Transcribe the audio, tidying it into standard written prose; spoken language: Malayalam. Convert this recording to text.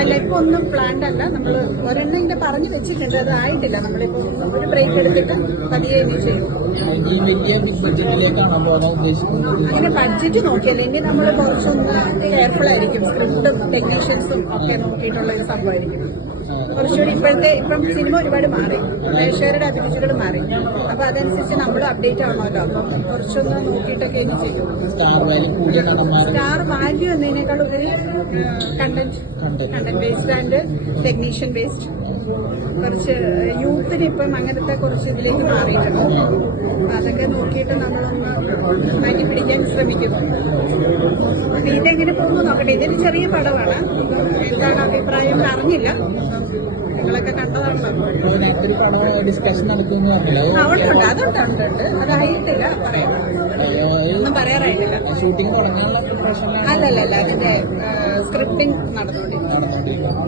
അല്ല, ഇപ്പൊ ഒന്നും പ്ലാൻഡ് അല്ല. നമ്മൾ ഒരെണ്ണം ഇങ്ങനെ പറഞ്ഞു വെച്ചിട്ടുണ്ട്, അത് ആയിട്ടില്ല. നമ്മളിപ്പോ ഒരു ബ്രേക്ക് എടുത്തിട്ട് പതിയെ ഇനി ചെയ്യും. അങ്ങനെ ബഡ്ജറ്റ് നോക്കിയല്ലേ, ഇനി നമ്മൾ കുറച്ചൊന്ന് കെയർഫുൾ ആയിരിക്കും. സ്ക്രിപ്റ്റും ടെക്നീഷ്യൻസും ഒക്കെ നോക്കിയിട്ടുള്ള ഒരു സംഭവമായിരിക്കും. കുറച്ചുകൂടി ഇപ്പം സിനിമ ഒരുപാട് മാറി, പ്രേക്ഷകരുടെ അഭിരുചികൾ മാറി. അപ്പൊ അതനുസരിച്ച് നമ്മൾ അപ്ഡേറ്റ് ആവണമല്ലോ. അപ്പം കുറച്ചൊന്ന് നോക്കിയിട്ടൊക്കെ ഇനി ചെയ്യും. സ്റ്റാർ വാല്യൂ എന്നതിനേക്കാൾ ഉപരി content based and technician based. കുറച്ച് യൂത്തിന് ഇപ്പം അങ്ങനത്തെ കുറച്ച് ഇതിലേക്ക് മാറിയിട്ടുണ്ട്. അതൊക്കെ നോക്കിയിട്ട് നമ്മളൊന്ന് മാറ്റി പിടിക്കാൻ ശ്രമിക്കുന്നു. അപ്പൊ ഇതെങ്ങനെ പോകുന്നു നോക്കട്ടെ. ഇതൊരു ചെറിയ പടമാണ്. എന്താണ് അഭിപ്രായം അറിഞ്ഞില്ല. നിങ്ങളൊക്കെ കണ്ടതാണല്ലോ. ഉണ്ട്, അതുണ്ട്. അതായിട്ടില്ല, പറയാം. ഒന്നും പറയാറായിട്ടില്ല. ഷൂട്ടിംഗ് അല്ലല്ല, അതിന്റെ സ്ക്രിപ്റ്റിംഗ് നടന്നുകൊണ്ടിരിക്കും.